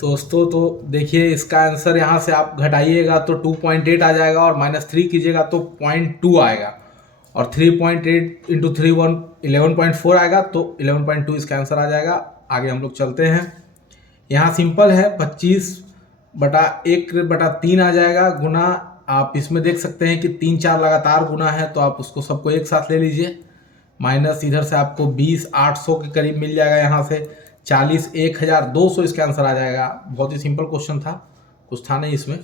दोस्तों तो देखिए, इसका आंसर यहाँ से आप घटाइएगा तो 2.8 आ जाएगा, और -3 कीजिएगा तो 0.2 आएगा, और 3.8 इंटू 3 11.4 आएगा, तो 11.2 इसका आंसर आ जाएगा। आगे हम लोग चलते हैं। यहाँ सिंपल है, 25/1/3 आ जाएगा गुना। आप इसमें देख सकते हैं कि 3-4 लगातार गुना है, तो आप उसको सबको एक साथ ले लीजिए। माइनस इधर से आपको 20,800 के करीब मिल जाएगा। यहाँ से 40,1,200 इसका आंसर आ जाएगा। बहुत ही सिंपल क्वेश्चन था, कुछ था नहीं इसमें।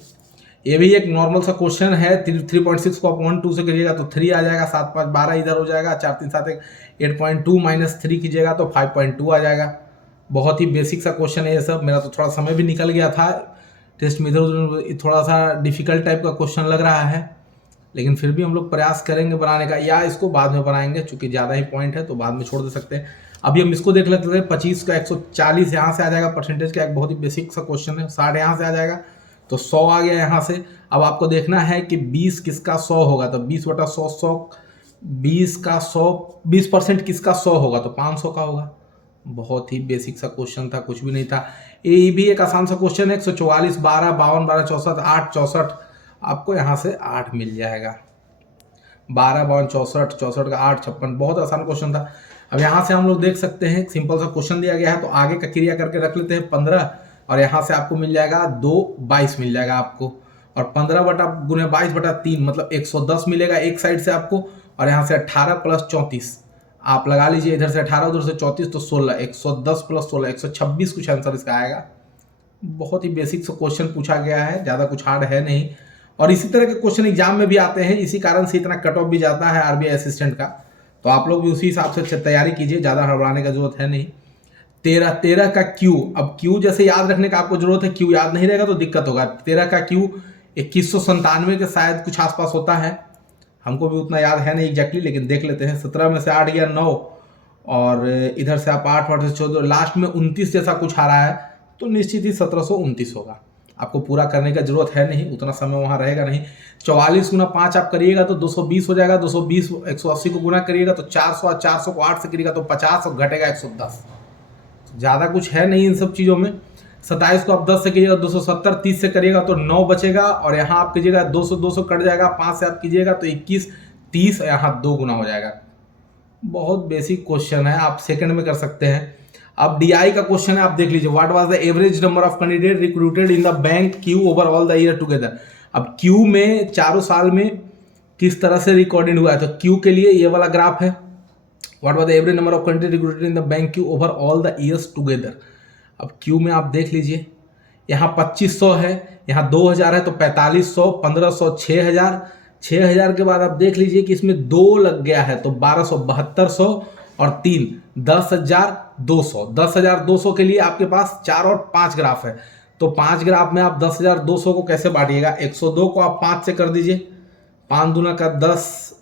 ये भी एक नॉर्मल सा क्वेश्चन है। 3.6 को आप 1 2 से करिएगा तो 3 आ जाएगा, 7 5 12 इधर हो जाएगा, 4 3 7 1 8.2 माइनस 3 कीजिएगा तो 5.2 आ जाएगा। बहुत ही बेसिक सा क्वेश्चन है ये सब। मेरा तो थोड़ा समय भी निकल गया था टेस्ट में, इधर उधर थोड़ा सा डिफिकल्ट टाइप का क्वेश्चन लग रहा है, लेकिन फिर भी हम लोग प्रयास करेंगे बनाने का, या इसको बाद में बनाएंगे, चूंकि ज़्यादा ही पॉइंट है तो बाद में छोड़ दे सकते हैं। अभी हम इसको देख लेते हैं। 25 का 140 यहाँ से आ जाएगा, परसेंटेज का एक बहुत ही बेसिक सा क्वेश्चन है। 60 यहाँ से आ जाएगा, तो 100 आ गया यहाँ से। अब आपको देखना है कि 20 किसका 100 होगा, तो 20/100 100, 20 का 100, 20% किसका 100 होगा, तो 500 का होगा। बहुत ही बेसिक सा क्वेश्चन था, कुछ भी नहीं था। ये भी एक आसान सा क्वेश्चन है। 144 12 52 12 64 8 64, आपको यहाँ से 8 मिल जाएगा। 12 52 64 64 का 8 56, बहुत आसान क्वेश्चन था। अब यहाँ से हम लोग देख सकते हैं, सिंपल सा क्वेश्चन दिया गया है, तो आगे का क्रिया करके रख लेते हैं 15, और यहाँ से आपको मिल जाएगा 2 22 मिल जाएगा आपको, और 15/22/3 मतलब 110 मिलेगा एक साइड से आपको, और यहाँ से 18 + 34 आप लगा लीजिए, इधर से 18 उधर से 34 तो 16, 110 + 16 126 कुछ आंसर इसका आएगा। बहुत ही बेसिक सा क्वेश्चन पूछा गया है, ज़्यादा कुछ हार्ड है नहीं, और इसी तरह के क्वेश्चन एग्जाम में भी आते हैं, इसी कारण से इतना कट ऑफ भी जाता है आरबीआई असिस्टेंट का। तो आप लोग भी उसी हिसाब से तैयारी कीजिए, ज़्यादा हड़बड़ाने का जरूरत है नहीं। 13 का क्यू, अब क्यू जैसे याद रखने का आपको जरूरत है, क्यू याद नहीं रहेगा तो दिक्कत होगा। 13 का क्यू 2197 के शायद कुछ आसपास होता है, हमको भी उतना याद है नहीं एग्जैक्टली, लेकिन देख लेते हैं। 17 में से 8 गया 9, और इधर से आप 8 8 से 14, लास्ट में 29 जैसा कुछ आ रहा है, तो निश्चित ही 1729 होगा। आपको पूरा करने का जरूरत है नहीं, उतना समय वहाँ रहेगा नहीं। 44 × 5 आप करिएगा तो 220 हो जाएगा। 220 180 को गुना करिएगा तो 400, 400 को 8 से करिएगा तो 50, और घटेगा 110। ज़्यादा कुछ है नहीं इन सब चीज़ों में। 27 को आप 10 से कीजिएगा 270, 30 से करिएगा तो 9 बचेगा, और यहाँ आप कीजिएगा 200 200 कट जाएगा, 5 से आप कीजिएगा तो 21 30, यहाँ 2 गुना हो जाएगा। बहुत बेसिक क्वेश्चन है, आप सेकंड में कर सकते हैं। अब डीआई का क्वेश्चन है, आप देख लीजिए। What was the average number of candidate recruited in the bank Q over all the year together. अब क्यू में चारों साल में किस तरह से रिकॉर्डिंग हुआ है, तो क्यू के लिए ये वाला ग्राफ है। What was the average number of candidate recruited in the bank Q over all the years together. अब क्यू में आप देख लीजिए, यहाँ 2500 है, यहाँ 2000 है, तो 4500 1500 6000। 6000 के बाद आप देख लीजिए कि इसमें 2 लग गया है, तो 1200 7200, और 3 10,200। 10,200 के लिए आपके पास 4 और 5 ग्राफ है, तो 5 ग्राफ में आप 10,200 को कैसे बांटिएगा। 102 को आप 5 से कर दीजिए, 5 दूना का 10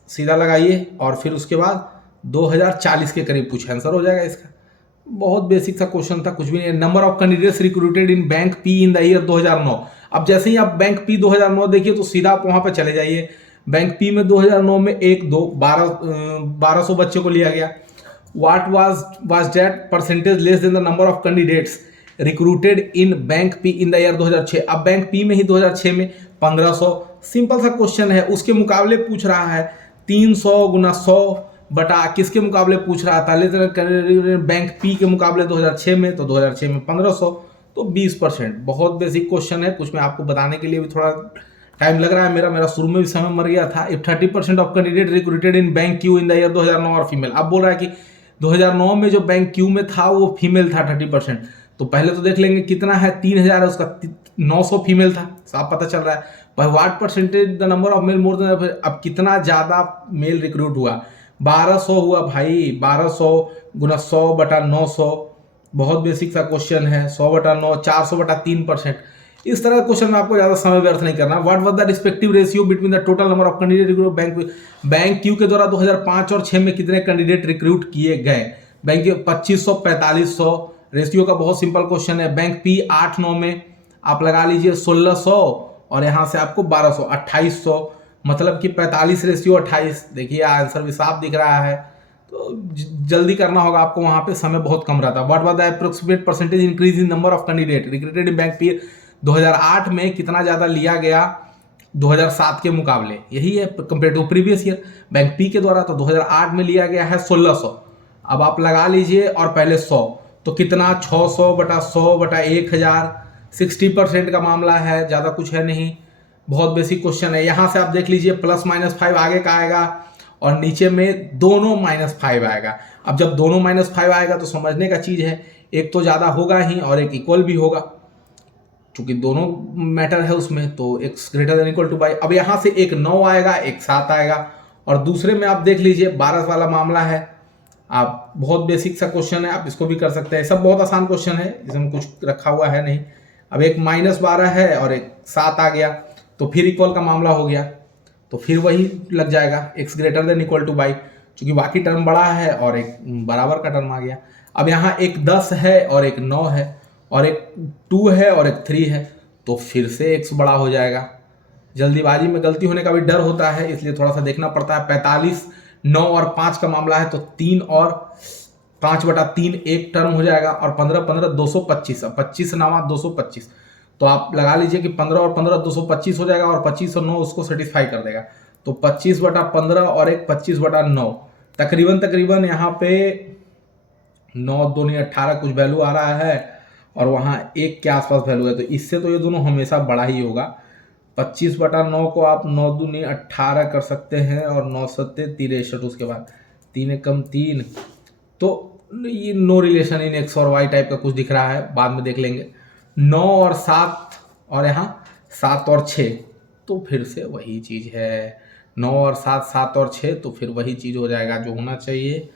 सीधा लगाइए, और फिर उसके बाद 2040 के करीब कुछ आंसर हो जाएगा इसका। बहुत बेसिक सा क्वेश्चन था, कुछ भी नहीं। Number of candidates recruited in bank P in the year 2009। अब जैसे ही आप बैंक पी 2009 देखिए तो सीधा आप वहां पर चले जाइए। बैंक पी में 2009 में 1 2 1200 बच्चों को लिया गया। What was that percentage less than the number of candidates recruited in bank P in the year 2006। अब बैंक पी में ही 2006 में 1500। सिंपल सा क्वेश्चन है, उसके मुकाबले पूछ रहा है 300 × 100 बटा किसके मुकाबले पूछ रहा था, लेते बैंक पी के मुकाबले 2006 में, तो 2006 में 1500, तो 20%। बहुत बेसिक क्वेश्चन है, कुछ मैं आपको बताने के लिए भी थोड़ा टाइम लग रहा है। मेरा शुरू में भी समय मर गया था। If 30% of candidate recruited in bank Q in the year 2009 और फीमेल। अब बोल रहा है कि 2009 में जो बैंक क्यू में था वो फीमेल था 30%, तो पहले तो देख लेंगे कितना है, 3000 है, उसका 900 फीमेल था, साफ पता चल रहा है। By what percentage the number of male more than, अब कितना ज़्यादा मेल रिक्रूट हुआ, 1200 हुआ भाई। 1200 × 100/900, बहुत बेसिक सा क्वेश्चन है। 100/9 400/3%। इस तरह का क्वेश्चन में आपको ज़्यादा समय व्यर्थ नहीं करना। What was the respective ratio between the total number of candidate recruit bank Q के द्वारा 2005 और 6 में कितने कैंडिडेट रिक्रूट किए गए। बैंक 2500 4500 रेशियो का बहुत सिंपल क्वेश्चन है। बैंक पी 8-9 में आप लगा लीजिए 1600, और यहाँ से आपको 1200 2800, मतलब कि 45 रेशियो 28। देखिए आंसर भी साफ दिख रहा है, तो जल्दी करना होगा आपको, वहाँ पे समय बहुत कम रहता है। What was the approximate percentage increase in number of candidate recruited in bank P 2008 में कितना ज़्यादा लिया गया 2007 के मुकाबले, यही है compare to previous year bank P के द्वारा। तो 2008 में लिया गया है 1600, अब आप लगा लीजिए और पहले 100, तो कितना 600/100/1000, 60% का मामला है, ज़्यादा कुछ है नहीं, बहुत बेसिक क्वेश्चन है। यहाँ से आप देख लीजिए +-5 आगे का आएगा और नीचे में दोनों -5 आएगा। अब जब दोनों -5 आएगा तो समझने का चीज़ है, एक तो ज़्यादा होगा ही और एक इक्वल भी होगा, चूंकि दोनों मैटर है उसमें, तो x > y। अब यहाँ से एक 9 आएगा, एक 7 आएगा, और दूसरे में आप देख लीजिए 12 वाला मामला है। आप बहुत बेसिक सा क्वेश्चन है, आप इसको भी कर सकते हैं, सब बहुत आसान क्वेश्चन है, इसमें कुछ रखा हुआ है नहीं। अब एक -12 है और एक 7 आ गया, तो फिर इक्वल का मामला हो गया, तो फिर वही लग जाएगा x > y, चूंकि बाकी टर्म बड़ा है और एक बराबर का टर्म आ गया। अब यहाँ एक 10 है और एक 9 है और एक 2 है और एक 3 है, तो फिर से x बड़ा हो जाएगा। जल्दीबाजी में गलती होने का भी डर होता है, इसलिए थोड़ा सा देखना पड़ता है। 45, 9 और 5 का मामला है, तो 3 और 5/3 एक टर्म हो जाएगा, और 15 225, 25 9 225, तो आप लगा लीजिए कि 15 और 15 225 हो जाएगा, और 25 और 9 उसको सेटिस्फाई कर देगा, तो 25/15 और एक 25/9, तकरीबन यहाँ पे 9 दूनी 18 कुछ वैल्यू आ रहा है, और वहाँ 1 के आसपास वैल्यू है, तो इससे तो ये दोनों हमेशा बड़ा ही होगा। 25/9 को आप 9 दूनी 18 कर सकते हैं, और 9 सत्ते 63, उसके बाद 3 एकम 3, तो ये नो रिलेशन इन x और y टाइप का कुछ दिख रहा है, बाद में देख लेंगे। 9 और 7 और यहाँ 7 और 6, तो फिर से वही चीज़ है, 9 और 7, 7 और 6, तो फिर वही चीज़ हो जाएगा जो होना चाहिए।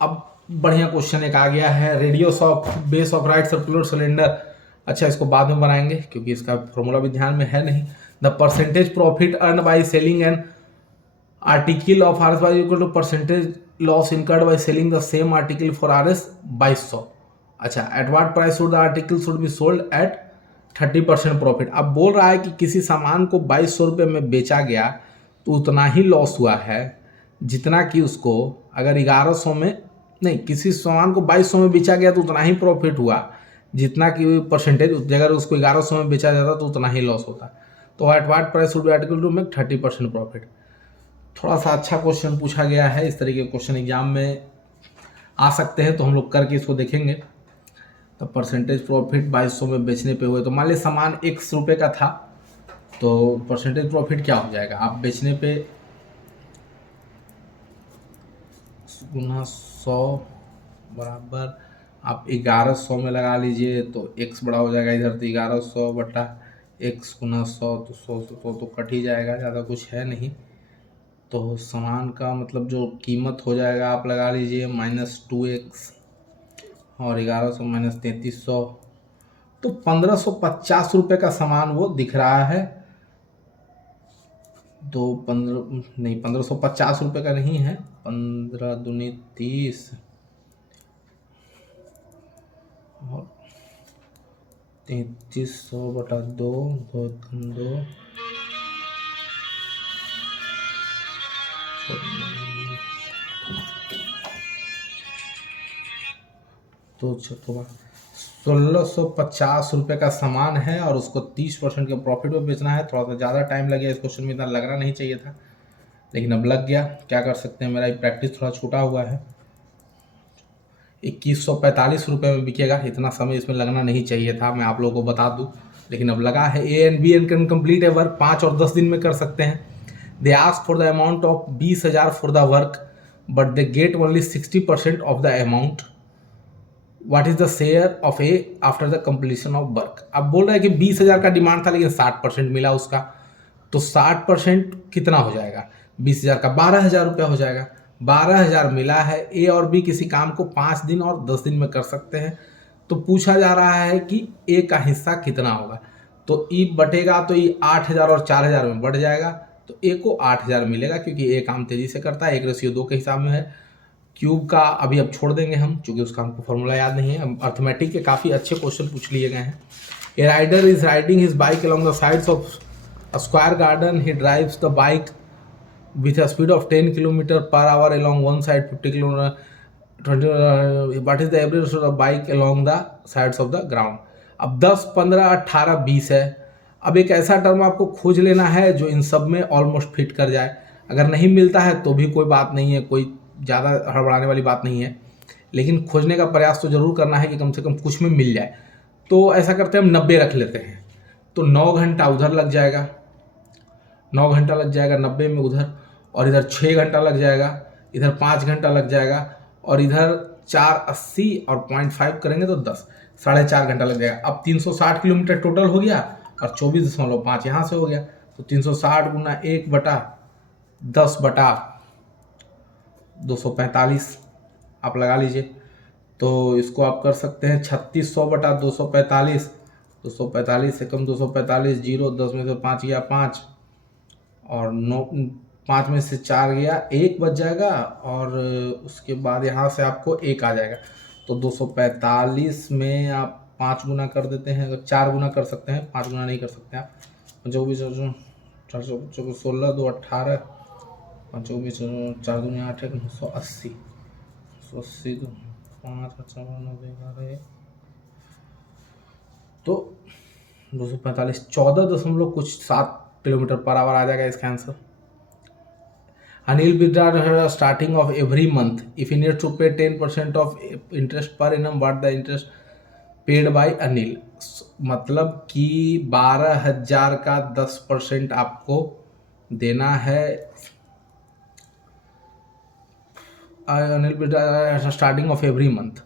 अब बढ़िया क्वेश्चन एक आ गया है, radius of base of right circular cylinder. अच्छा, इसको बाद में बनाएंगे क्योंकि इसका फॉर्मूला भी ध्यान में है नहीं। The percentage profit earn by selling an article of RS by equal to percentage loss incurred by selling the same article for RS 2200। अच्छा, at what price should the article should be sold at 30% profit. अब बोल रहा है कि किसी सामान को 2200 रुपये में बेचा गया तो उतना ही लॉस हुआ है जितना कि उसको अगर 1100 में, नहीं, किसी सामान को 2200 में बेचा गया तो उतना ही प्रॉफिट हुआ जितना कि परसेंटेज, अगर उसको 1100 में बेचा जाता तो उतना ही लॉस होता। तो eight what price should be article to make 30% profit. थोड़ा सा अच्छा क्वेश्चन पूछा गया है, इस तरीके के क्वेश्चन एग्जाम में आ सकते हैं, तो हम लोग करके इसको देखेंगे। तो परसेंटेज प्रॉफिट 2200 में बेचने पे हुए, तो मान लीजिए सामान x रुपये का था, तो परसेंटेज प्रॉफिट क्या हो जाएगा, आप बेचने पे गुना 100 बराबर आप 1100 में लगा लीजिए, तो x बड़ा हो जाएगा इधर, तो 1100/x गुना 100, तो 100 तो कट ही जाएगा, ज़्यादा कुछ है नहीं। तो सामान का मतलब जो कीमत हो जाएगा आप लगा लीजिए -2x, और 1100 - 3300, तो 1550 रुपये का सामान वो दिख रहा है। तो 1550 रुपये का नहीं है, 15 दूनी 30 और 3300/2, 2 तो 1650 रुपये का सामान है और उसको 30% के प्रॉफिट में बेचना है। थोड़ा सा ज़्यादा टाइम लग गया, इस क्वेश्चन में इतना लगना नहीं चाहिए था, लेकिन अब लग गया, क्या कर सकते हैं, मेरा ये प्रैक्टिस थोड़ा छूटा हुआ है। 2145 रुपये में बिकेगा, इतना समय इसमें लगना नहीं चाहिए था, मैं आप लोगों को बता दूं, लेकिन अब लगा है। A and B and can complete a work 5 और 10 दिन में कर सकते हैं। They ask for the amount of 20,000 for the work but they get only 60% of the amount. What is the share of A after the completion of work. अब बोल रहा है कि 20,000 का डिमांड था लेकिन 60% मिला उसका, तो 60% कितना हो जाएगा, 20,000 का 12,000 रुपया हो जाएगा। 12,000 मिला है, ए और बी किसी काम को 5 दिन और 10 दिन में कर सकते हैं, तो पूछा जा रहा है कि ए का हिस्सा कितना होगा। तो ई बटेगा तो ई 8,000 और 4,000 में बढ़ जाएगा, तो ए को 8,000 मिलेगा क्योंकि ए काम तेजी से करता है, 1:2 के हिसाब में है। क्यूब का अभी अब छोड़ देंगे हम, क्योंकि उसका हमको फॉर्मूला याद नहीं है। अर्थमेटिक के काफ़ी अच्छे क्वेश्चन पूछ लिए गए हैं। A rider is riding his bike along the sides of a square garden, he drives the bike with a speed of 10 kilometre per hour along one side, 50 kilometre 20 what is the average of the bike along the sides of the ground। अब 10, 15, 18, 20 है। अब एक ऐसा term आपको खोज लेना है जो इन सब में ऑलमोस्ट फिट कर जाए। अगर नहीं मिलता है तो भी कोई बात नहीं है, कोई ज़्यादा हड़बड़ाने वाली बात नहीं है, लेकिन खोजने का प्रयास तो ज़रूर करना है कि कम से कम कुछ में मिल जाए। तो ऐसा करते हैं, हम 90 रख लेते हैं, तो 9 घंटा उधर लग जाएगा, 9 घंटा लग जाएगा 90 में उधर, और इधर 6 घंटा लग जाएगा, इधर 5 घंटा लग जाएगा, और इधर 480 और 0.5 करेंगे तो 10, 4.5 घंटा लग जाएगा। अब 360 किलोमीटर टोटल हो गया और 24.5 यहाँ से हो गया, तो 360 गुना 1/10/245 आप लगा लीजिए। तो इसको आप कर सकते हैं 3600/245, 245 से कम 245, 0, 10 में से 5 गया 5, और 9, 5 में से 4 गया 1 बच जाएगा, और उसके बाद यहाँ से आपको 1 आ जाएगा। तो 245 में आप 5 गुना कर देते हैं, तो 4 गुना कर सकते हैं, 5 गुना नहीं कर सकते आप। 24, 16, 2, 18, 24, 4 दूनी 8, 980, 980 तो 5, 11, तो 245, 14 कुछ 7 किलोमीटर पर आवर आ जाएगा इसका answer. Anil withdraw starting of every month. If he needs to pay 10% of interest per annum, what the interest paid by Anil? मतलब कि 12,000 का 10% आपको देना है। Anil withdraw starting of every month,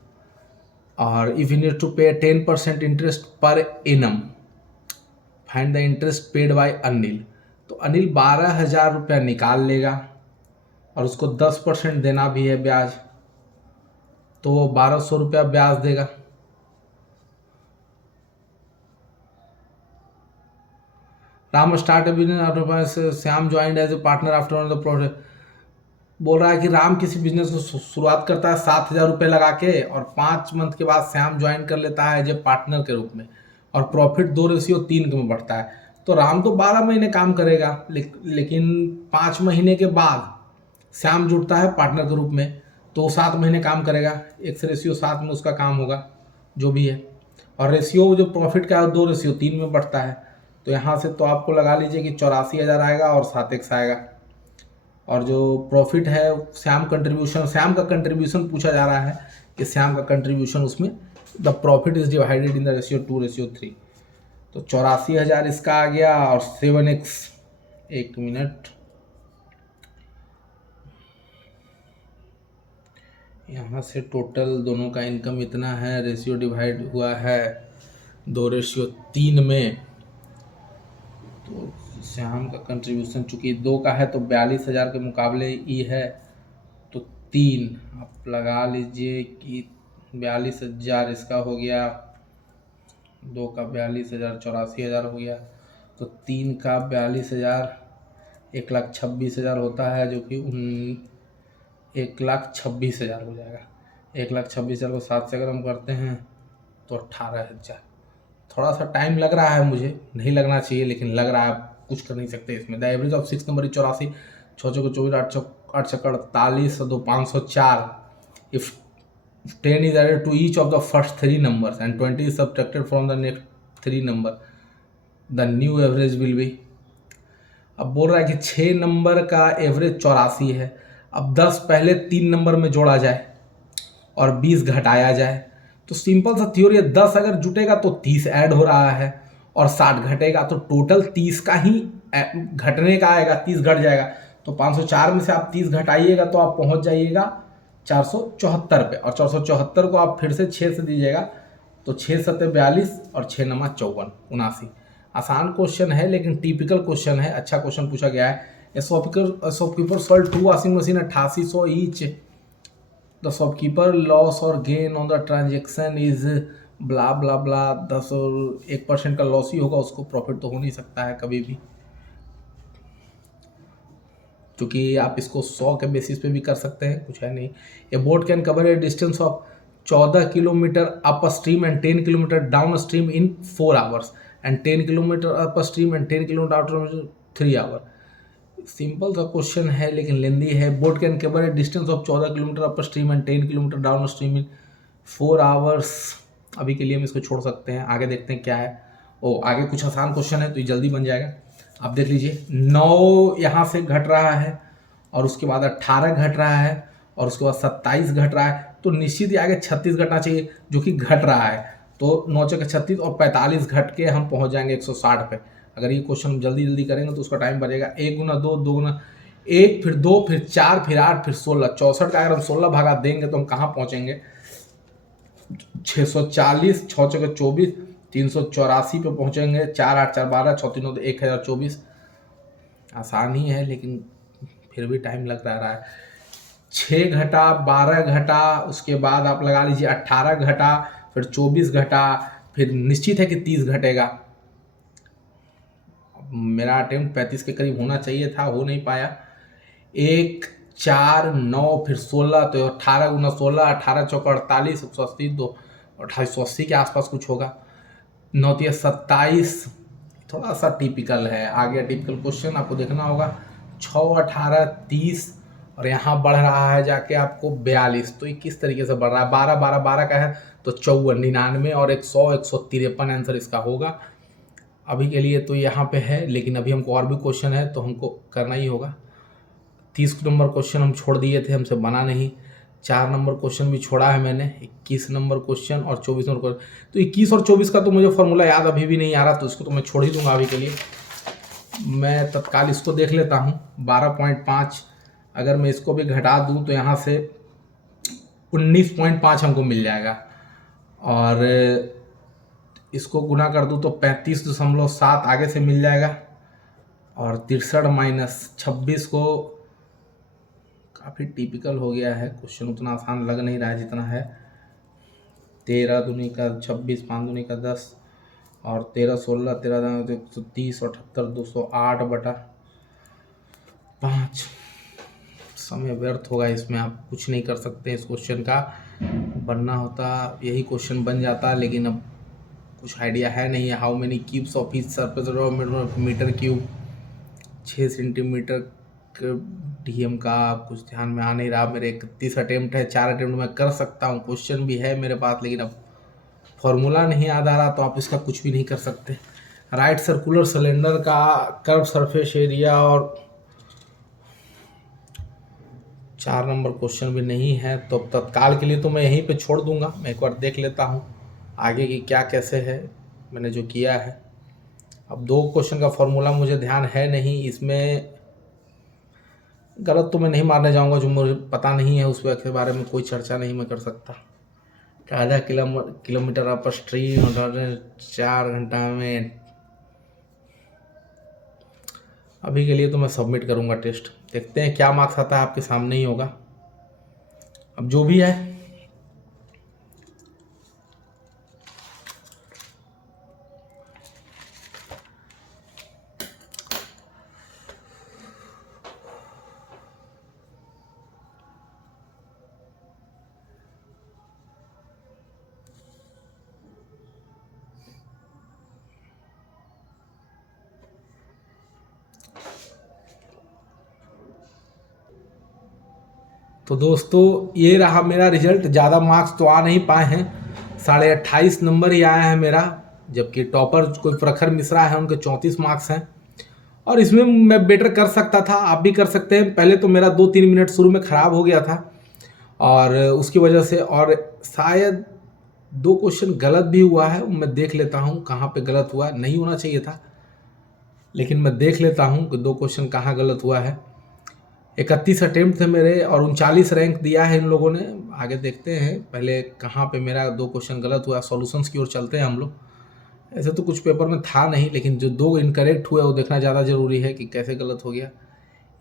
और if he needs to pay 10% interest per annum, find the interest paid by Anil। तो अनिल 12,000 रुपया निकाल लेगा और उसको 10% देना भी है ब्याज, तो वो 1200 रुपया ब्याज देगा। Ram start business, Shyam joined as a partner after the project. बोल रहा है कि राम किसी बिजनेस को शुरुआत करता है 7,000 रुपये लगा के, और 5 मंथ के बाद श्याम ज्वाइन कर लेता है एज ए पार्टनर के रूप में, और प्रॉफिट 2:3 में बढ़ता है। तो राम तो 12 महीने काम करेगा, लेकिन 5 महीने के बाद श्याम जुड़ता है पार्टनर के रूप में, तो 7 महीने काम करेगा, 1:7 में उसका काम होगा जो भी है, और रेशियो जो प्रॉफिट का है 2:3 में बढ़ता है। तो यहाँ से तो आपको लगा लीजिए कि 84,000 आएगा और 7x आएगा, और जो प्रॉफिट है श्याम का कंट्रीब्यूशन पूछा जा रहा है कि श्याम का कंट्रीब्यूशन उसमें, the profit is divided in the ratio 2:3। तो 84,000 इसका आ गया, और 7x, 1 मिनट, यहाँ से टोटल दोनों का इनकम इतना है, रेशियो डिवाइड हुआ है 2:3 में। तो श्याम का कंट्रीब्यूशन चूँकि 2 का है तो 42,000 के मुकाबले ई है तो 3 आप लगा लीजिए कि 42,000 इसका हो गया, 2 का 42,000, 84,000 हो गया, तो 3 का 42,000, 1,26,000 होता है, जो कि 1,26,000 हो जाएगा। 1,26,000 को 7 से अगर हम करते हैं तो 18,000। थोड़ा सा टाइम लग रहा है, मुझे नहीं लगना चाहिए लेकिन लग रहा है, कुछ कर नहीं सकते इसमें। द एवरेज ऑफ 6 नंबर 84, 6 को 24, 8 48, 2 504। If 10 is added to each of the first 3 numbers and 20 is subtracted from the next 3 number, the new average will be। अब बोल रहा है कि 6 नंबर का एवरेज 84 है। अब 10 पहले 3 नंबर में जोड़ा जाए और 20 घटाया जाए, तो सिंपल सा थ्योरी है, 10 अगर जुटेगा तो 30 ऐड हो रहा है, और 60 घटेगा तो टोटल 30 का ही घटने का आएगा, 30 घट जाएगा। तो 504 में से आप 30 घटाइएगा तो आप पहुंच जाइएगा 474 पे, और 474 को आप फिर से 6 से दीजिएगा, तो 6 7 42 और 6 9 54, 79। आसान क्वेश्चन है लेकिन टिपिकल क्वेश्चन है, अच्छा क्वेश्चन पूछा गया है। A shopkeeper sold 2 washing machine 8800 each. The shopkeeper loss or gain on the transaction is blah blah blah 10 और 1% का लॉस ही होगा, उसको प्रॉफिट तो हो नहीं सकता है कभी भी, क्योंकि आप इसको 100 के बेसिस पे भी कर सकते हैं, कुछ है नहीं। ए boat can cover A distance of 14 kilometre up stream and 10 kilometre down stream in 4 hours, and 10 kilometre up stream and 10 kilometre down 3 hours। Simple सा क्वेश्चन है लेकिन लेंदी है। Boat can cover A distance of 14 kilometre upper stream and 10 kilometre down stream in 4 hours. अभी के लिए हम इसको छोड़ सकते हैं, आगे देखते हैं क्या है। आगे कुछ आसान क्वेश्चन है तो ये जल्दी बन जाएगा। आप देख लीजिए 9 यहाँ से घट रहा है और उसके बाद 18 घट रहा है और उसके बाद 27 घट रहा है, तो निश्चित ही आगे 36 घटना चाहिए जो कि घट रहा है। तो 9 चौके 36 और 45 घट के हम पहुँच जाएंगे 160 पे। अगर ये क्वेश्चन जल्दी जल्दी करेंगे तो उसका टाइम बढ़ेगा। 1 गुना 2, 2 गुना 1, फिर 2, फिर 4, फिर 8, फिर 16। 64 का अगर हम 16 भागा देंगे तो हम कहाँ पहुँचेंगे? 640, 6 चौके 24, 384 पे पहुँचेंगे। 4 8 4 12, 6 3 9 1024। आसान ही है लेकिन फिर भी टाइम लग रहा है। 6 घटा, 12 घटा, उसके बाद आप लगा लीजिए 18 घटा, फिर 24 घटा, फिर निश्चित है कि 30 घटेगा। मेरा अटेम्प्ट 35 के करीब होना चाहिए था, हो नहीं पाया। 1 4 9 फिर 16, तो 18 गुना 16, 18 चौका 48, 180, तो 2880 के आसपास कुछ होगा। 9 3 27, थोड़ा सा टिपिकल है। आगे टिपिकल क्वेश्चन आपको देखना होगा। 6 18 30 और यहाँ बढ़ रहा है जाके आपको 42। तो ये किस तरीके से बढ़ रहा है? 12 12 12 का है तो 54, 99 और 100 153 आंसर इसका होगा। अभी के लिए तो यहाँ पे है, लेकिन अभी हमको और भी क्वेश्चन है तो हमको करना ही होगा। 30 नंबर क्वेश्चन हम छोड़ दिए थे, हमसे बना नहीं। 4 नंबर क्वेश्चन भी छोड़ा है मैंने। 21 नंबर क्वेश्चन और 24 नंबर क्वेश्चन। तो 21 और 24 का तो मुझे फॉर्मूला याद अभी भी नहीं आ रहा, तो इसको तो मैं छोड़ ही दूंगा अभी के लिए। मैं तत्काल इसको देख लेता हूँ। 12.5 अगर मैं इसको भी घटा दूँ तो यहाँ से 19.5 हमको मिल जाएगा, और इसको गुना कर दूँ तो 35.7 आगे से मिल जाएगा, और 63 माइनस 26 को काफ़ी टिपिकल हो गया है क्वेश्चन, उतना आसान लग नहीं रहा है जितना है। 13 दूनी का 26, 5 दूनी का 10 और 13 16, 13 130, 78 208 बटा 5। समय व्यर्थ होगा इसमें, आप कुछ नहीं कर सकते। इस क्वेश्चन का बनना होता यही क्वेश्चन बन जाता, लेकिन अब कुछ आइडिया है नहीं है। How many cubes of each surface of meter cube. 6 centimeter DM का कुछ ध्यान में आ नहीं रहा। मेरे 31 अटेम्प्ट है, 4 अटेम्प्ट मैं कर सकता हूँ। क्वेश्चन भी है मेरे पास, लेकिन अब फॉर्मूला नहीं याद आ रहा, तो आप इसका कुछ भी नहीं कर सकते। राइट सर्कुलर सिलेंडर का कर्व सरफेस एरिया, और 4 नंबर क्वेश्चन भी नहीं है, तो तत्काल के लिए तो मैं यहीं पे छोड़ दूंगा। मैं एक बार देख लेता हूँ आगे की क्या कैसे है मैंने जो किया है। अब 2 क्वेश्चन का फॉर्मूला मुझे ध्यान है नहीं, इसमें गलत तो मैं नहीं मारने जाऊंगा। जो मुझे पता नहीं है उस के बारे में कोई चर्चा नहीं मैं कर सकता। आधा किलोमीटर अपर स्ट्रीम 4 घंटा में। अभी के लिए तो मैं सबमिट करूंगा टेस्ट, देखते हैं क्या मार्क्स आता है। आपके सामने ही होगा। अब जो भी है तो दोस्तों ये रहा मेरा रिजल्ट। ज़्यादा मार्क्स तो आ नहीं पाए हैं, 28.5 नंबर ही आया है मेरा, जबकि टॉपर कोई प्रखर मिश्रा है उनके 34 मार्क्स हैं। और इसमें मैं बेटर कर सकता था, आप भी कर सकते हैं। पहले तो मेरा 2-3 मिनट शुरू में ख़राब हो गया था और उसकी वजह से, और शायद 2 क्वेश्चन गलत भी हुआ है। मैं देख लेता हूँ कहाँ पे गलत हुआ, नहीं होना चाहिए था, लेकिन मैं देख लेता हूँ कि 2 क्वेश्चन कहाँ गलत हुआ है। 31 अटेम्प्ट थे मेरे और 39 रैंक दिया है इन लोगों ने। आगे देखते हैं पहले कहाँ पे मेरा 2 क्वेश्चन गलत हुआ। सॉल्यूशंस की ओर चलते हैं हम लोग। ऐसे तो कुछ पेपर में था नहीं, लेकिन जो 2 इनकरेक्ट हुए वो देखना ज़्यादा ज़रूरी है कि कैसे गलत हो गया।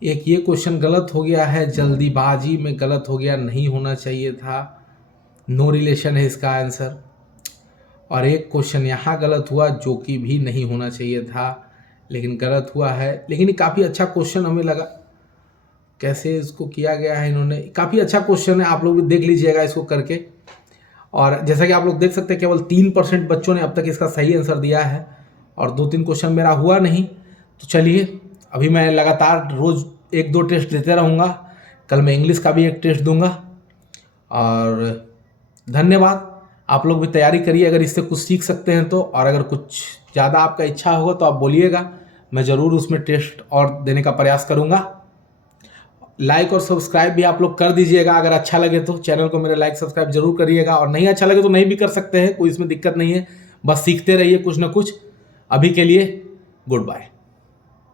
एक ये क्वेश्चन गलत हो गया है, जल्दीबाजी में गलत हो गया, नहीं होना चाहिए था। नो रिलेशन है इसका आंसर। और एक क्वेश्चन यहाँ गलत हुआ जो कि भी नहीं होना चाहिए था, लेकिन गलत हुआ है। लेकिन ये काफ़ी अच्छा क्वेश्चन हमें लगा, कैसे इसको किया गया है इन्होंने। काफ़ी अच्छा क्वेश्चन है, आप लोग भी देख लीजिएगा इसको करके। और जैसा कि आप लोग देख सकते हैं केवल 3% बच्चों ने अब तक इसका सही आंसर दिया है और 2-3 क्वेश्चन मेरा हुआ नहीं। तो चलिए अभी मैं लगातार रोज़ 1-2 टेस्ट देते रहूँगा। कल मैं इंग्लिश का भी एक टेस्ट दूंगा। और धन्यवाद। आप लोग भी तैयारी करिए अगर इससे कुछ सीख सकते हैं तो, और अगर कुछ ज़्यादा आपका इच्छा होगा तो आप बोलिएगा, मैं ज़रूर उसमें टेस्ट और देने का प्रयास करूँगा। लाइक और सब्सक्राइब भी आप लोग कर दीजिएगा, अगर अच्छा लगे तो चैनल को मेरे लाइक सब्सक्राइब जरूर करिएगा, और नहीं अच्छा लगे तो नहीं भी कर सकते हैं, कोई इसमें दिक्कत नहीं है। बस सीखते रहिए कुछ ना कुछ। अभी के लिए गुड बाय।